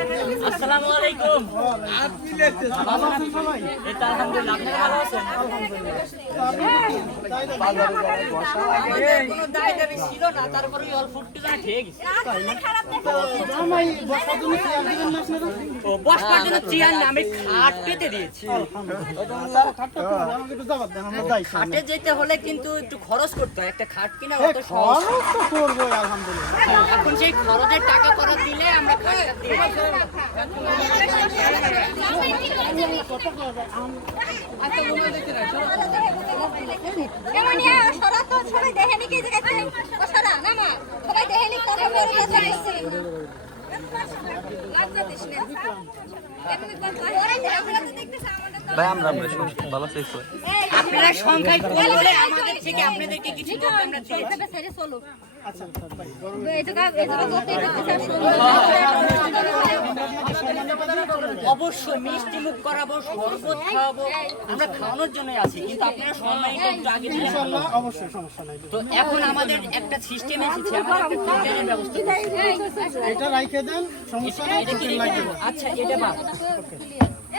আসসালামু আলাইকুম। ভালো আছেন? সবাই এটা আলহামদুলিল্লাহ আপনি ভালো আছেন আমি খাট পেতে দিয়েছি। খাটে যেতে হলে কিন্তু একটু খরচ করতে হয় একটা খাট কিনা অত সহজ। এখন সেই খরচের টাকা করা দিলে আমরা সবাই না মা সবাই তারপর মেরে ভাই আমরা আমরা ভালো আপনারা সংখ্যায় কম আমাদের থেকে আপনাদেরকে কিছু আমরা চলো। দেখতেছ অবশ্যই মিষ্টি মুখ করাবো শরবত খাওয়াবো। আমরা খাওয়ানোর জন্যই আছি কিন্তু আপনারা সম্মানিত একটু আগে। অবশ্যই সমস্যা নাই। তো এখন আমাদের একটা সিস্টেম এসেছে আমাদের একটা ফিল্টারের ব্যবস্থা এটা রাইখে দেন সমস্যা নাই? আচ্ছা এটা বাদ।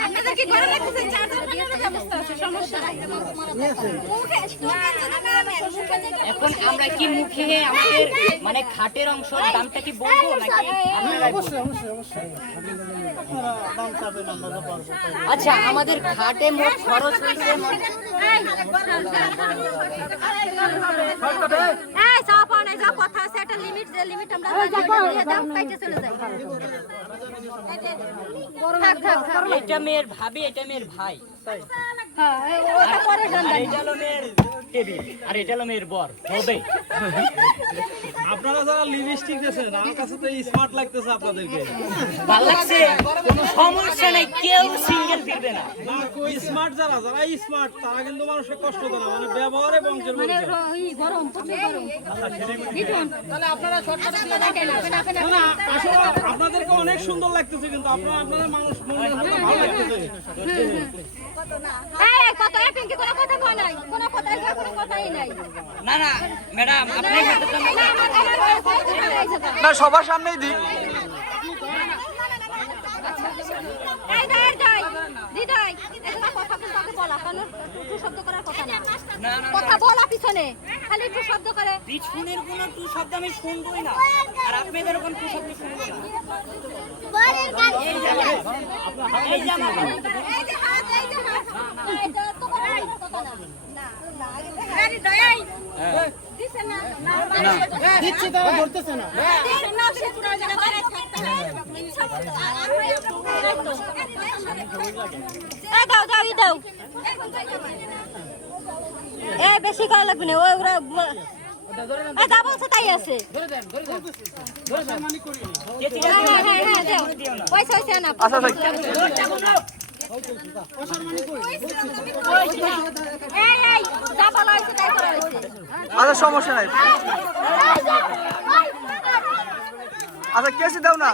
আপনাদের কি ঘরে রাখতেছেন চার্জার বানানোর ব্যবস্থা আছে সমস্যা নাই। মুখে স্টোকের জন্য কারণে মুখে যেটা এখন আমরা কি মুখে আমাদের মানে খাটের অংশ দামটা কি বলব নাকি? আচ্ছা আমাদের খাটে মোট খরচ হয়েছে কথা আছে একটা লিমিট যে লিমিট আমরা জানি দাম কাইতে চলে যাই। এটা মেয়ের ভাবি এটা মেয়ের ভাই হ্যাঁ ওটা পরে আর এটা হলো মেয়ের টেবিল আর এটা হলো মেয়ের বর হবে আপনারা যারা লিপস্টিক দিয়েছেন আমার কাছে তো স্মার্ট লাগতেছে আপনাদেরকে ভালো লাগছে কোনো সমস্যা নাই কেউ সিঙ্গেল ফিরবে না স্মার্ট যারা যারা স্মার্ট তারা কিন্তু মানুষের কষ্ট দেয় না মানে ব্যবহারে বংশের গরম প্রচুর গরম আপনাদেরকে অনেক সুন্দর লাগতেছে কিন্তু আপনারা আপনাদের মানুষ মনের ভালো ভালো লাগতেছে। এই কত এক পিঙ্কি কোনো কথা কয় নাই? কোনো কথা এর কোনো কথাই নাই। না না ম্যাডাম আপনি না আমার আমার কথা নাই। জায়গা না সবার সামনেই দিই যাই দিদাই এগুলা কথা কিন্তু আগে বলা কারণ শব্দ করার কথা না। কথা বলা পিছনে। খালি একটু শব্দ করে। পিছনের কোনো টু শব্দ আমি শুনবই না। আর আপনাদের কোনো টু শব্দ শুনব না। এই এই জায়গা এই যে হাত এই যে হাত। এটা তো কথা না না না আরে দয়াই দিছে না না দিচ্ছি তারা ধরতেছে না। না সে পুরো জায়গা করে থাকতে ইচ্ছা দাও দাও দাও। এ বেশি করা লাগবে না ওই ওরা যা বলছে তাই আছে। দাও পয়সা পয়সা না আচ্ছা আচ্ছা আচ্ছা সমস্যা নাই। আচ্ছা কেসি দাও না।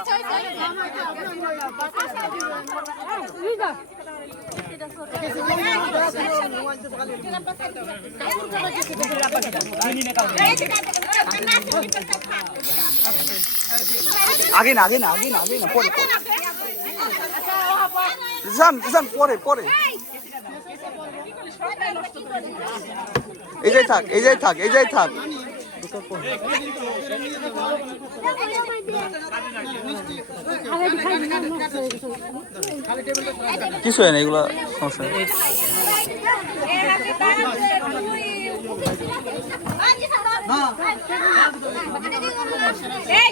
আগে না আগে না আগে না আগে না, পরে যান যান, পরে পরে। এই যাই থাক, এই যাই থাক, এই যাই থাক। কিছু হয় না এগুলো সমস্যা নেই এই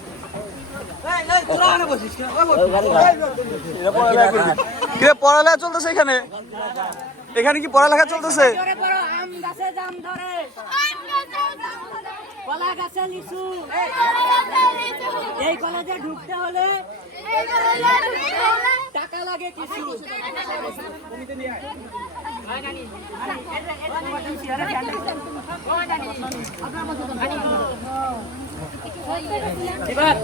কিরে পড়ালেখা চলতেছে এখানে? এখানে কি পড়ালেখা চলতেছে? এই কলেজে ঢুকতে হলে টাকা লাগে কিছু এবার